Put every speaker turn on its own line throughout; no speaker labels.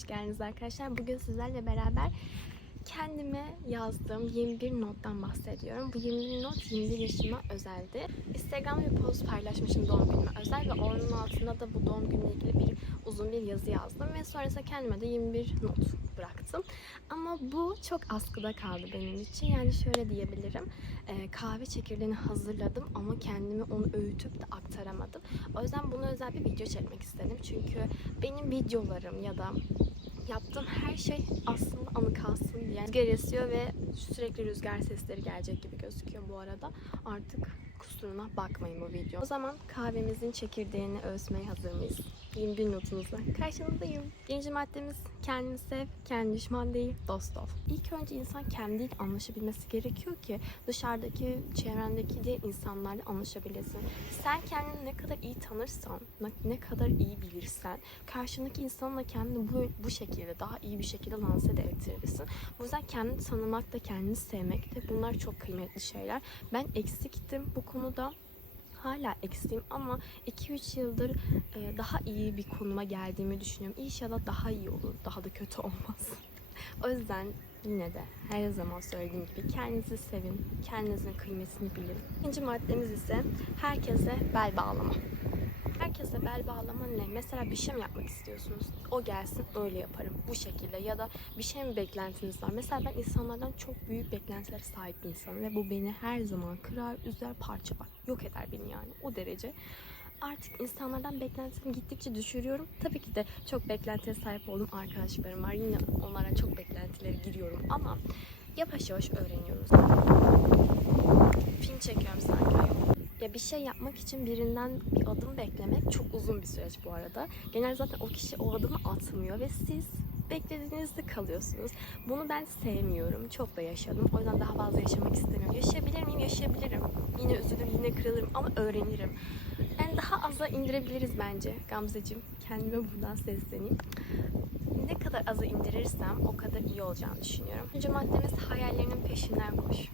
hoş geldiniz arkadaşlar. Bugün sizlerle beraber kendime yazdığım 21 nottan bahsediyorum. Bu 21 not 21 yaşıma özeldi. Instagram'da bir post paylaşmışım doğum günüme özel ve onun altında da bu doğum günüyle ilgili bir uzun bir yazı yazdım ve sonrasında kendime de 21 not bıraktım. Ama bu çok askıda kaldı benim için. Yani şöyle diyebilirim. Ee, kahve çekirdeğini hazırladım ama kendimi onu öğütüp de aktaramadım. O yüzden buna özel bir video çekmek istedim. Çünkü benim videolarım ya da yaptığım her şey aslında anı kalsın diye. Rüzgar esiyor ve sürekli rüzgar sesleri gelecek gibi gözüküyor bu arada. Artık kusuruna bakmayın bu video. O zaman kahvemizin çekirdeğini ölçmeye hazır mıyız? 21 notumuzla karşınızdayım. Birinci maddemiz kendini sev, kendi düşman değil, dost ol. İlk önce insan kendiyle anlaşabilmesi gerekiyor ki dışarıdaki, çevrendeki diğer insanlarla anlaşabilesin. Sen kendini ne kadar iyi tanırsan, ne kadar iyi bilirsen karşındaki insanla kendini bu, bu şekilde daha iyi bir şekilde lanse de ettirirsin. Bu yüzden kendini tanımak da kendini sevmek de bunlar çok kıymetli şeyler. Ben eksiktim bu konuda. Hala eksiğim ama 2-3 yıldır e, daha iyi bir konuma geldiğimi düşünüyorum. İnşallah daha iyi olur. Daha da kötü olmaz. o yüzden yine de her zaman söylediğim gibi kendinizi sevin. Kendinizin kıymetini bilin. İkinci maddemiz ise herkese bel bağlama. Herkese bel bağlama ne? Mesela bir şey mi yapmak istiyorsunuz? O gelsin öyle yaparım. Bu şekilde ya da bir şey mi beklentiniz var? Mesela ben insanlardan çok büyük beklentilere sahip bir insanım ve bu beni her zaman kırar, üzer, parçalar. Yok eder beni yani o derece. Artık insanlardan beklentimi gittikçe düşürüyorum. Tabii ki de çok beklentiye sahip olduğum arkadaşlarım var. Yine onlara çok beklentilere giriyorum ama yavaş yavaş öğreniyoruz. Film çekiyorum sanki. Ya bir şey yapmak için birinden bir adım beklemek çok uzun bir süreç bu arada. Genel zaten o kişi o adımı atmıyor ve siz beklediğinizde kalıyorsunuz. Bunu ben sevmiyorum. Çok da yaşadım. O yüzden daha fazla yaşamak istemiyorum. Yaşayabilir miyim? Yaşayabilirim. Yine üzülür, yine kırılırım ama öğrenirim. Yani daha aza indirebiliriz bence Gamzeciğim. Kendime buradan sesleneyim. Ne kadar aza indirirsem o kadar iyi olacağını düşünüyorum. Üçüncü maddemiz hayallerinin peşinden koş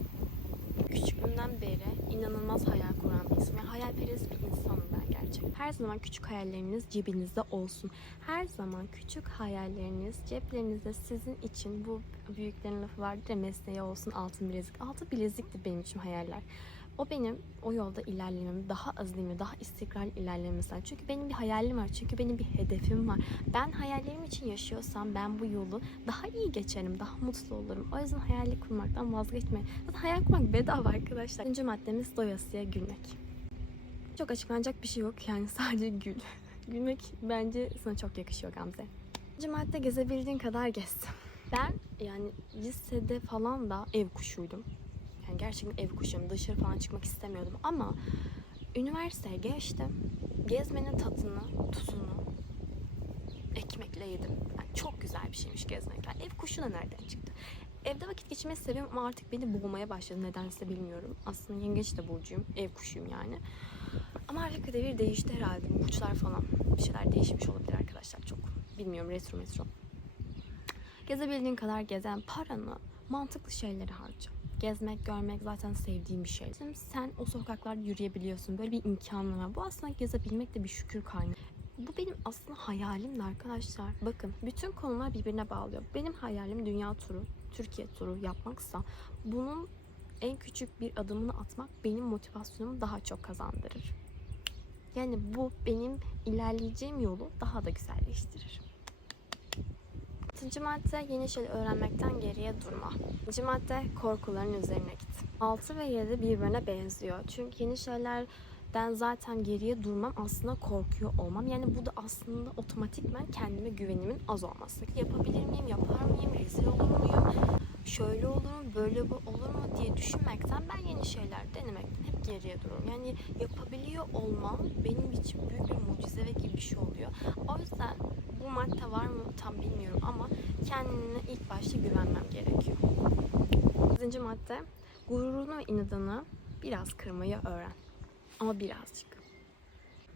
küçüklüğümden beri inanılmaz hayal kuran bir insanım. Yani hayalperest bir insanım ben gerçekten. Her zaman küçük hayalleriniz cebinizde olsun. Her zaman küçük hayalleriniz ceplerinizde sizin için bu büyüklerin lafı vardır ya mesleği olsun altın bilezik. Altın bilezikti benim için hayaller. O benim o yolda ilerlememi, daha azimli, daha istikrarlı ilerlememi sağlar. Çünkü benim bir hayalim var. Çünkü benim bir hedefim var. Ben hayallerim için yaşıyorsam ben bu yolu daha iyi geçerim, daha mutlu olurum. O yüzden hayalli kurmaktan vazgeçmeyin. Zaten hayal kurmak bedava arkadaşlar. Üçüncü maddemiz doyasıya gülmek. Çok açıklanacak bir şey yok. Yani sadece gül. Gülmek bence sana çok yakışıyor Gamze. Üçüncü madde gezebildiğin kadar gez. Ben yani lisede falan da ev kuşuydum. Yani gerçekten ev kuşuyum. Dışarı falan çıkmak istemiyordum ama üniversiteye geçtim. Gezmenin tadını, tuzunu ekmekle yedim. Yani çok güzel bir şeymiş gezmek. Yani ev kuşu da nereden çıktı? Evde vakit geçirmeyi seviyorum ama artık beni boğmaya başladı. Nedense bilmiyorum. Aslında yengeç de burcuyum. Ev kuşuyum yani. Ama artık devir değişti herhalde. Burçlar falan. Bir şeyler değişmiş olabilir arkadaşlar. Çok bilmiyorum. Retro metro. Gezebildiğin kadar gezen paranı mantıklı şeylere harca. Gezmek, görmek zaten sevdiğim bir şey. Şimdi sen o sokaklarda yürüyebiliyorsun. Böyle bir imkanın var. Bu aslında gezebilmek de bir şükür kaynağı. Bu benim aslında hayalimdi arkadaşlar. Bakın bütün konular birbirine bağlıyor. Benim hayalim dünya turu, Türkiye turu yapmaksa bunun en küçük bir adımını atmak benim motivasyonumu daha çok kazandırır. Yani bu benim ilerleyeceğim yolu daha da güzelleştirir. Altıncı madde yeni şeyler öğrenmekten geriye durma. Altıncı madde korkuların üzerine git. 6 ve 7 birbirine benziyor. Çünkü yeni şeylerden zaten geriye durmam aslında korkuyor olmam. Yani bu da aslında otomatikman kendime güvenimin az olması. Yapabilir miyim, yapar mıyım, rezil olur muyum, şöyle olur mu, böyle bu olur mu diye düşünmekten ben yeni şeyler denemekten hep geriye dururum. Yani yapabiliyor olmam benim için büyük bir mucize ve gibi bir şey oluyor. O yüzden bu madde var mı tam bilmiyorum ama kendine ilk başta güvenmem gerekiyor. 8. madde gururunu ve inadını biraz kırmayı öğren. Ama birazcık.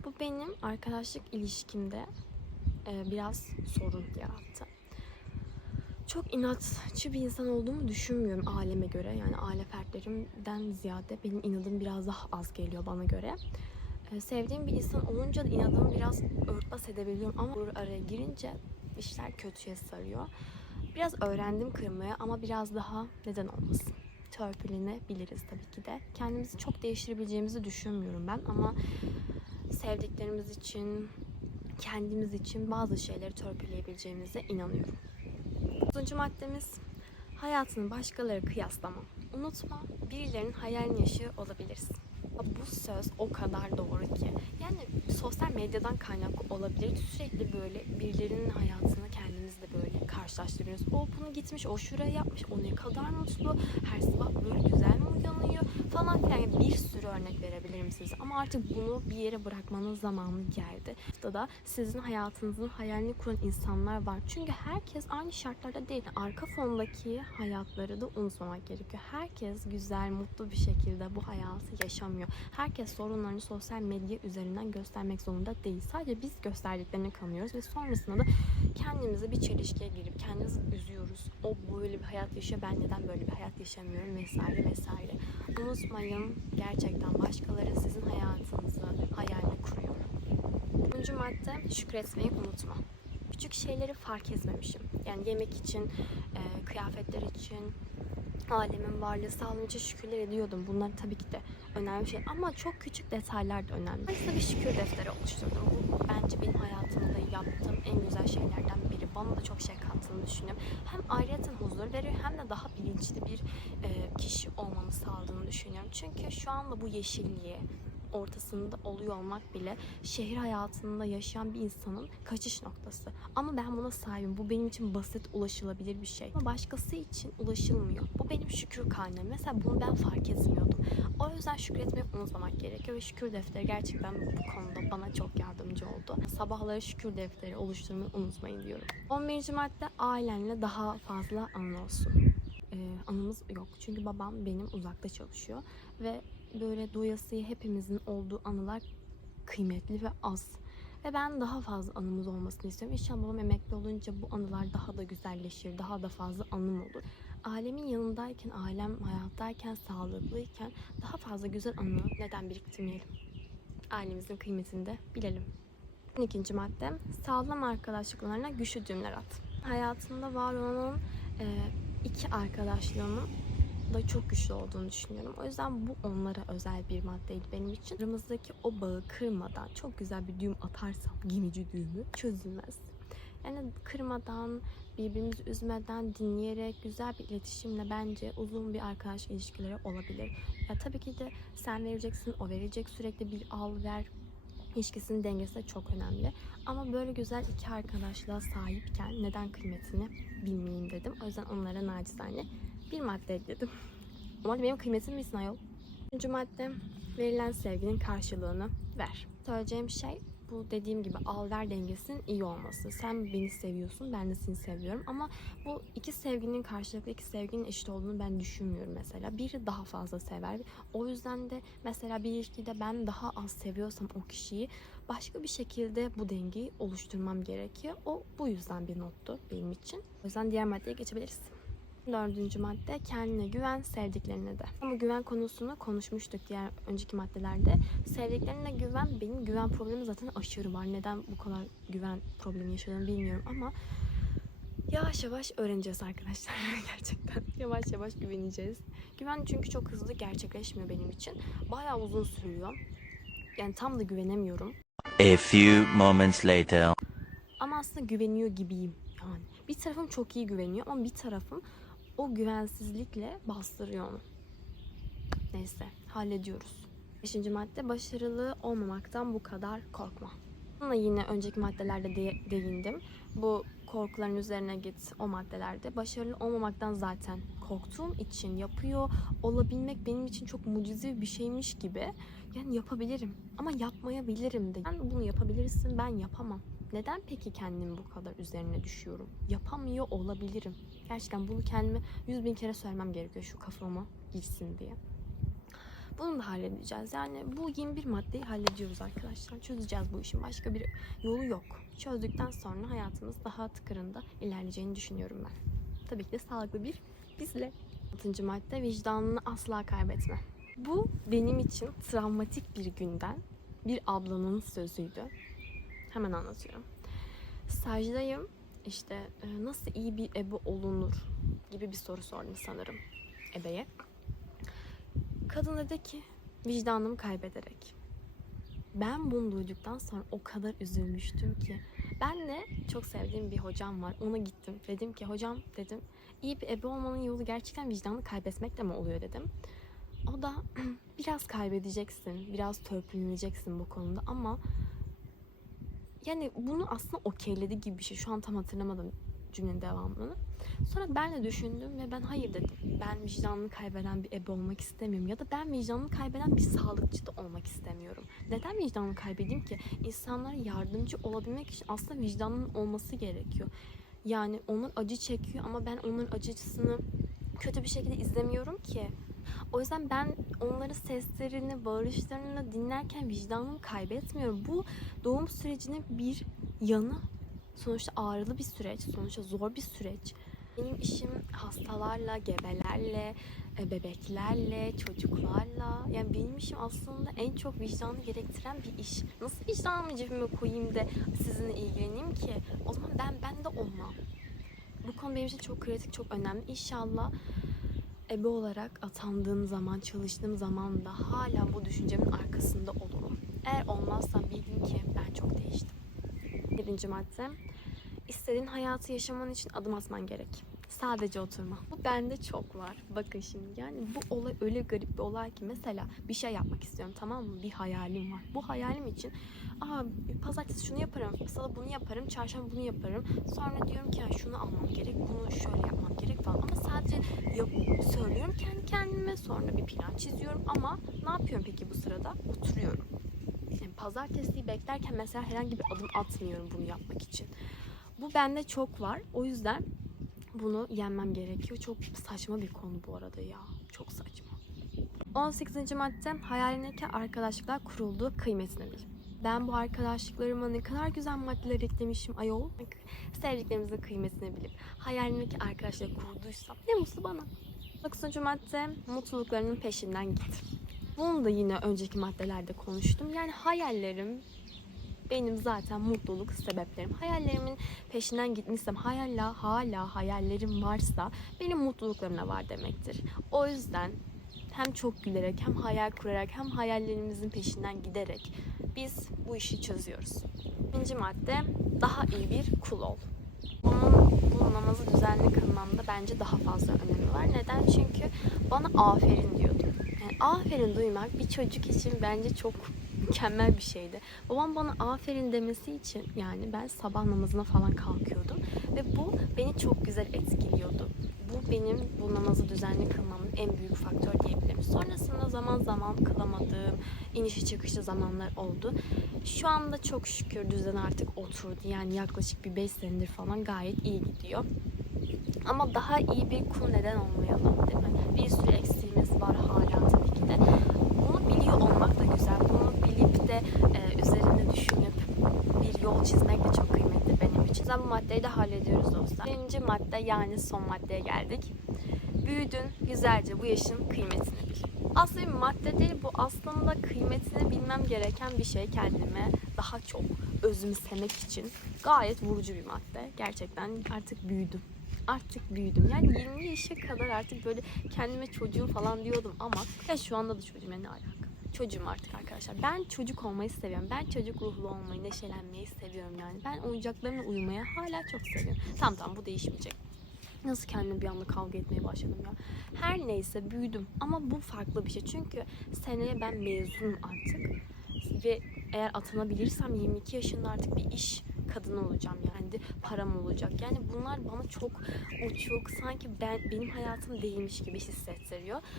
Bu benim arkadaşlık ilişkimde e, biraz sorun yarattı. Çok inatçı bir insan olduğumu düşünmüyorum aileme göre. Yani aile fertlerimden ziyade benim inadım biraz daha az geliyor bana göre. Ee, sevdiğim bir insan olunca inadımı biraz örtbas edebiliyorum ama araya girince işler kötüye sarıyor. Biraz öğrendim kırmaya ama biraz daha neden olmasın. Törpülenebiliriz tabii ki de. Kendimizi çok değiştirebileceğimizi düşünmüyorum ben ama sevdiklerimiz için, kendimiz için bazı şeyleri törpüleyebileceğimize inanıyorum. 9. maddemiz hayatını başkaları kıyaslama. Unutma birilerinin hayalini yaşıyor olabilirsin. Bu söz o kadar doğru ki. Yani sosyal medyadan kaynaklı olabilir. Sürekli böyle birilerinin hayatını kendimizle böyle karşılaştırıyoruz. O bunu gitmiş, o şuraya yapmış, o ne kadar mutlu, her sabah böyle güzel mi uyanıyor falan filan. Yani bir sürü örnek verebilirim size. Ama artık bunu bir yere bırakmanın zamanı geldi. da sizin hayatınızın hayalini kuran insanlar var. Çünkü herkes aynı şartlarda değil. Arka fondaki hayatları da unutmamak gerekiyor. Herkes güzel, mutlu bir şekilde bu hayatı yaşamıyor. Herkes sorunlarını sosyal medya üzerinden göstermek zorunda değil. Sadece biz gösterdiklerini kanıyoruz ve sonrasında da kendimizi bir çelişkiye girip kendimizi üzüyoruz. O böyle bir hayat yaşıyor, ben neden böyle bir hayat yaşamıyorum vesaire vesaire. Unutmayın gerçekten başkaları sizin hayatınızı hayalini kuruyor. Üçüncü madde şükretmeyi unutma. Küçük şeyleri fark etmemişim. Yani yemek için, e, kıyafetler için, alemin varlığı, sağlığım için şükürler ediyordum. Bunlar tabii ki de önemli şey ama çok küçük detaylar da önemli. Dolayısıyla bir şükür defteri oluşturdum. Bu bence benim hayatımda yaptığım en güzel şeylerden biri. Bana da çok şey kattığını düşünüyorum. Hem ayrıyeten huzur veriyor hem de daha bilinçli bir kişi olmamı sağladığını düşünüyorum. Çünkü şu anda bu yeşilliğe, ortasında oluyor olmak bile şehir hayatında yaşayan bir insanın kaçış noktası. Ama ben buna sahibim. Bu benim için basit, ulaşılabilir bir şey. Ama başkası için ulaşılmıyor. Bu benim şükür kaynağı. Mesela bunu ben fark etmiyordum. O yüzden şükretmeyi unutmamak gerekiyor ve şükür defteri gerçekten bu konuda bana çok yardımcı oldu. Sabahları şükür defteri oluşturmayı unutmayın diyorum. 11. madde ailenle daha fazla anın olsun. Ee, anımız yok. Çünkü babam benim uzakta çalışıyor ve böyle doyasıya hepimizin olduğu anılar kıymetli ve az. Ve ben daha fazla anımız olmasını istiyorum. İnşallah babam emekli olunca bu anılar daha da güzelleşir, daha da fazla anım olur. Ailemin yanındayken, ailem hayattayken, sağlıklıyken daha fazla güzel anı neden biriktirmeyelim? Ailemizin kıymetini de bilelim. 12. madde sağlam arkadaşlıklarına güçlü düğümler at. Hayatımda var olan iki arkadaşlığımın da çok güçlü olduğunu düşünüyorum. O yüzden bu onlara özel bir maddeydi benim için. Aramızdaki o bağı kırmadan çok güzel bir düğüm atarsam gemici düğümü çözülmez. Yani kırmadan, birbirimizi üzmeden, dinleyerek, güzel bir iletişimle bence uzun bir arkadaş ilişkileri olabilir. Ya tabii ki de sen vereceksin, o verecek. Sürekli bir al ver ilişkisinin dengesi de çok önemli. Ama böyle güzel iki arkadaşlığa sahipken neden kıymetini bilmeyeyim dedim. O yüzden onlara nacizane bir madde ekledim. Ama benim kıymetim bilsin ayol. Üçüncü madde verilen sevginin karşılığını ver. Söyleyeceğim şey bu dediğim gibi al ver dengesinin iyi olması. Sen beni seviyorsun, ben de seni seviyorum ama bu iki sevginin karşılıklı iki sevginin eşit olduğunu ben düşünmüyorum mesela. Biri daha fazla sever. O yüzden de mesela bir ilişkide ben daha az seviyorsam o kişiyi başka bir şekilde bu dengeyi oluşturmam gerekiyor. O bu yüzden bir nottu benim için. O yüzden diğer maddeye geçebiliriz. Dördüncü madde kendine güven, sevdiklerine de. Ama güven konusunu konuşmuştuk diğer önceki maddelerde. Sevdiklerine güven, benim güven problemim zaten aşırı var. Neden bu kadar güven problemi yaşadığımı bilmiyorum ama yavaş yavaş öğreneceğiz arkadaşlar gerçekten. Yavaş yavaş güveneceğiz. Güven çünkü çok hızlı gerçekleşmiyor benim için. Bayağı uzun sürüyor. Yani tam da güvenemiyorum.
A few moments later.
Ama aslında güveniyor gibiyim. Yani bir tarafım çok iyi güveniyor ama bir tarafım o güvensizlikle bastırıyor onu. Neyse hallediyoruz. Beşinci madde başarılı olmamaktan bu kadar korkma. Buna yine önceki maddelerde de- değindim. Bu korkuların üzerine git o maddelerde. Başarılı olmamaktan zaten korktuğum için yapıyor olabilmek benim için çok mucizevi bir şeymiş gibi. Yani yapabilirim ama yapmayabilirim de. Sen bunu yapabilirsin ben yapamam. Neden peki kendimi bu kadar üzerine düşüyorum? Yapamıyor olabilirim. Gerçekten bunu kendime yüz bin kere söylemem gerekiyor şu kafama girsin diye. Bunu da halledeceğiz. Yani bu 21 maddeyi hallediyoruz arkadaşlar. Çözeceğiz bu işin. Başka bir yolu yok. Çözdükten sonra hayatımız daha tıkırında ilerleyeceğini düşünüyorum ben. Tabii ki de sağlıklı bir bizle. 6. madde vicdanını asla kaybetme. Bu benim için travmatik bir günden bir ablanın sözüydü. Hemen anlatıyorum. Stajdayım. işte e, nasıl iyi bir ebe olunur gibi bir soru sordum sanırım ebeye. Kadın dedi ki vicdanımı kaybederek. Ben bunu duyduktan sonra o kadar üzülmüştüm ki. Ben de çok sevdiğim bir hocam var. Ona gittim. Dedim ki hocam dedim iyi bir ebe olmanın yolu gerçekten vicdanı kaybetmekle mi oluyor dedim. O da biraz kaybedeceksin, biraz törpüleneceksin bu konuda ama yani bunu aslında okeyledi gibi bir şey. Şu an tam hatırlamadım cümlenin devamını. Sonra ben de düşündüm ve ben hayır dedim. Ben vicdanını kaybeden bir ebe olmak istemiyorum. Ya da ben vicdanını kaybeden bir sağlıkçı da olmak istemiyorum. Neden vicdanını kaybedeyim ki? İnsanlara yardımcı olabilmek için aslında vicdanın olması gerekiyor. Yani onlar acı çekiyor ama ben onların acısını kötü bir şekilde izlemiyorum ki. O yüzden ben onların seslerini, bağırışlarını dinlerken vicdanımı kaybetmiyorum. Bu doğum sürecinin bir yanı. Sonuçta ağrılı bir süreç, sonuçta zor bir süreç. Benim işim hastalarla, gebelerle, e, bebeklerle, çocuklarla. Yani benim işim aslında en çok vicdanı gerektiren bir iş. Nasıl vicdanımı cebime koyayım da sizinle ilgileneyim ki? O zaman ben ben de olmam. Bu konu benim için çok kritik, çok önemli. İnşallah ebe olarak atandığım zaman, çalıştığım zaman da hala bu düşüncemin arkasında olurum. Eğer olmazsa bilin ki ben çok değiştim. Birinci madde, istediğin hayatı yaşaman için adım atman gerek. Sadece oturma. Bu bende çok var. Bakın şimdi yani bu olay öyle garip bir olay ki mesela bir şey yapmak istiyorum tamam mı? Bir hayalim var. Bu hayalim için aa pazartesi şunu yaparım, salı bunu yaparım, çarşamba bunu yaparım. Sonra diyorum ki ya şunu almam gerek, bunu şöyle yapmam gerek falan. Ama sadece yap, söylüyorum kendi kendime sonra bir plan çiziyorum ama ne yapıyorum peki bu sırada? Oturuyorum. Yani pazartesiyi beklerken mesela herhangi bir adım atmıyorum bunu yapmak için. Bu bende çok var. O yüzden bunu yenmem gerekiyor. Çok saçma bir konu bu arada ya. Çok saçma. 18. madde hayalindeki arkadaşlıklar kurulduğu kıymetini bil. Ben bu arkadaşlıklarıma ne kadar güzel maddeler eklemişim ayol. Sevdiklerimizin kıymetini bilip hayalindeki arkadaşlık kurduysam ne mutlu bana. 9. madde mutluluklarının peşinden git. Bunu da yine önceki maddelerde konuştum. Yani hayallerim benim zaten mutluluk sebeplerim. Hayallerimin peşinden gitmişsem, hala hala hayallerim varsa benim mutluluklarım da var demektir. O yüzden hem çok gülerek, hem hayal kurarak, hem hayallerimizin peşinden giderek biz bu işi çözüyoruz. İkinci madde, daha iyi bir kul ol. Onun bu namazı düzenli kılmamda bence daha fazla önemi var. Neden? Çünkü bana aferin diyordu. Yani aferin duymak bir çocuk için bence çok mükemmel bir şeydi. Babam bana aferin demesi için yani ben sabah namazına falan kalkıyordum ve bu beni çok güzel etkiliyordu. Bu benim bu namazı düzenli kılmamın en büyük faktör diyebilirim. Sonrasında zaman zaman kılamadığım, inişi çıkışlı zamanlar oldu. Şu anda çok şükür düzen artık oturdu. Yani yaklaşık bir 5 senedir falan gayet iyi gidiyor. Ama daha iyi bir kul neden olmayalım değil mi? Bir sürü eksiğimiz var hala tabii ki de. Bunu biliyor olmak da güzel. Bunu bilip de e, üzerinde düşünüp bir yol çizmek de çok Zaten bu maddeyi de hallediyoruz dostlar. Birinci madde yani son maddeye geldik. Büyüdün, güzelce bu yaşın kıymetini bil. Aslında bir madde değil bu aslında kıymetini bilmem gereken bir şey kendime daha çok özümsemek için gayet vurucu bir madde. Gerçekten artık büyüdüm artık büyüdüm. Yani 20 yaşa kadar artık böyle kendime çocuğum falan diyordum ama ya şu anda da çocuğum ne alaka? Çocuğum artık arkadaşlar. Ben çocuk olmayı seviyorum. Ben çocuk ruhlu olmayı, neşelenmeyi seviyorum yani. Ben oyuncaklarımla uyumaya hala çok seviyorum. Tamam tamam bu değişmeyecek. Nasıl kendime bir anda kavga etmeye başladım ya. Her neyse büyüdüm ama bu farklı bir şey. Çünkü seneye ben mezunum artık. Ve eğer atanabilirsem 22 yaşında artık bir iş kadın olacağım yani de param olacak. Yani bunlar bana çok uçuk sanki ben benim hayatım değilmiş gibi hissettiriyor.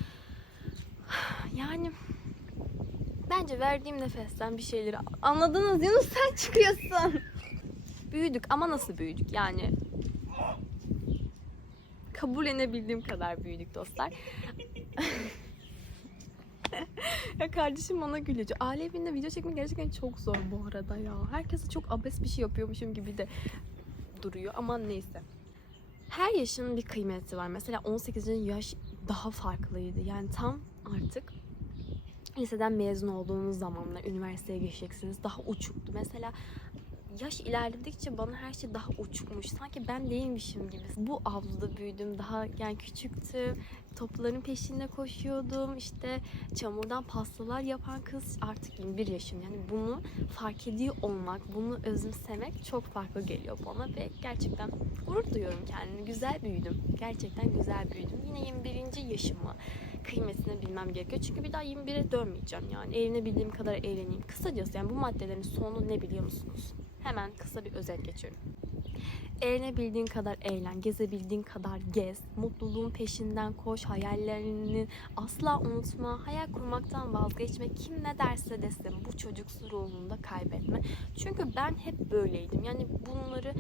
Yani bence verdiğim nefesten bir şeyleri anladınız Yunus sen çıkıyorsun. büyüdük ama nasıl büyüdük yani kabullenebildiğim kadar büyüdük dostlar. ya kardeşim bana gülüyor. Aile evinde video çekmek gerçekten çok zor bu arada ya. Herkese çok abes bir şey yapıyormuşum gibi de duruyor ama neyse. Her yaşın bir kıymeti var. Mesela 18. yaş daha farklıydı. Yani tam artık liseden mezun olduğunuz zamanla üniversiteye geçeceksiniz. Daha uçuktu. Mesela yaş ilerledikçe bana her şey daha uçmuş. Sanki ben değilmişim gibi. Bu avluda büyüdüm. Daha yani küçüktüm. Topların peşinde koşuyordum. İşte çamurdan pastalar yapan kız artık 21 yaşım. Yani bunu fark ediyor olmak, bunu özümsemek çok farklı geliyor bana ve gerçekten gurur duyuyorum kendimi. Güzel büyüdüm. Gerçekten güzel büyüdüm. Yine 21. yaşımı kıymetini bilmem gerekiyor. Çünkü bir daha 21'e dönmeyeceğim yani. Eğlenebildiğim kadar eğleneyim. Kısacası yani bu maddelerin sonu ne biliyor musunuz? Hemen kısa bir özet geçiyorum. Eğlenebildiğin kadar eğlen, gezebildiğin kadar gez, mutluluğun peşinden koş, hayallerini asla unutma, hayal kurmaktan vazgeçme, kim ne derse desin bu çocuksu ruhunu da kaybetme. Çünkü ben hep böyleydim. Yani bunları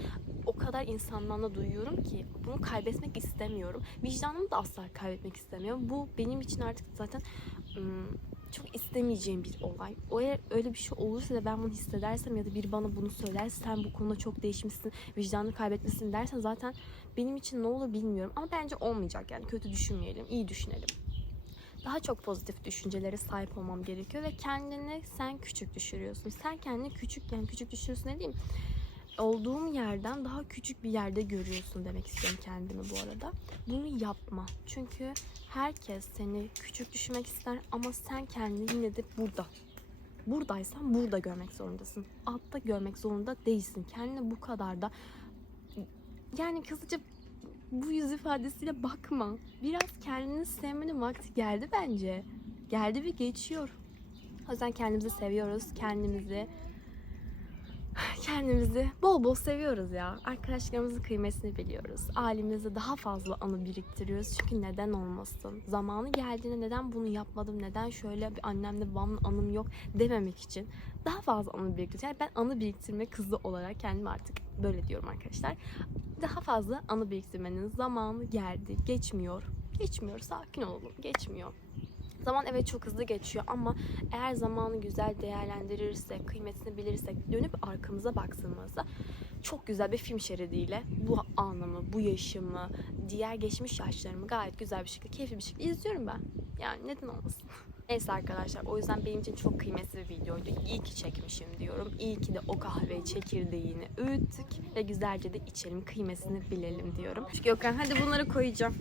o kadar insandan da duyuyorum ki bunu kaybetmek istemiyorum. Vicdanımı da asla kaybetmek istemiyorum. Bu benim için artık zaten ım, çok istemeyeceğim bir olay. O eğer öyle bir şey olursa da ben bunu hissedersem ya da biri bana bunu söylerse sen bu konuda çok değişmişsin, vicdanını kaybetmişsin dersen zaten benim için ne olur bilmiyorum. Ama bence olmayacak yani kötü düşünmeyelim, iyi düşünelim. Daha çok pozitif düşüncelere sahip olmam gerekiyor ve kendini sen küçük düşürüyorsun. Sen kendini küçük yani küçük düşürüyorsun ne diyeyim? Olduğum yerden daha küçük bir yerde görüyorsun demek istiyorum kendimi bu arada. Bunu yapma. Çünkü herkes seni küçük düşürmek ister ama sen kendini yine de burada. Buradaysan burada görmek zorundasın. Altta görmek zorunda değilsin. Kendine bu kadar da yani kısaca bu yüz ifadesiyle bakma. Biraz kendini sevmenin vakti geldi bence. Geldi ve geçiyor. O yüzden kendimizi seviyoruz. Kendimizi kendimizi bol bol seviyoruz ya. Arkadaşlarımızın kıymetini biliyoruz. Ailemizde daha fazla anı biriktiriyoruz. Çünkü neden olmasın? Zamanı geldiğinde neden bunu yapmadım? Neden şöyle bir annemle babamla anım yok dememek için daha fazla anı biriktiriyoruz. Yani ben anı biriktirme kızı olarak kendime artık böyle diyorum arkadaşlar. Daha fazla anı biriktirmenin zamanı geldi. Geçmiyor. Geçmiyor. Sakin olalım. Geçmiyor. Zaman evet çok hızlı geçiyor ama eğer zamanı güzel değerlendirirsek, kıymetini bilirsek, dönüp arkamıza baktığımızda çok güzel bir film şeridiyle bu anımı, bu yaşımı, diğer geçmiş yaşlarımı gayet güzel bir şekilde, keyifli bir şekilde izliyorum ben. Yani neden olmasın? Neyse arkadaşlar o yüzden benim için çok kıymetli bir videoydu. İyi ki çekmişim diyorum. İyi ki de o kahveyi çekirdeğini öğüttük ve güzelce de içelim kıymetini bilelim diyorum. Çünkü Gökhan hadi bunları koyacağım.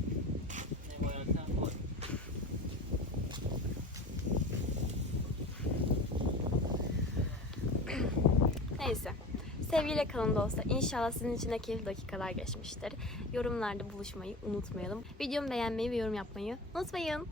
Neyse. Sevgiyle kalın dostlar. İnşallah sizin için de keyifli dakikalar geçmiştir. Yorumlarda buluşmayı unutmayalım. Videomu beğenmeyi ve yorum yapmayı unutmayın.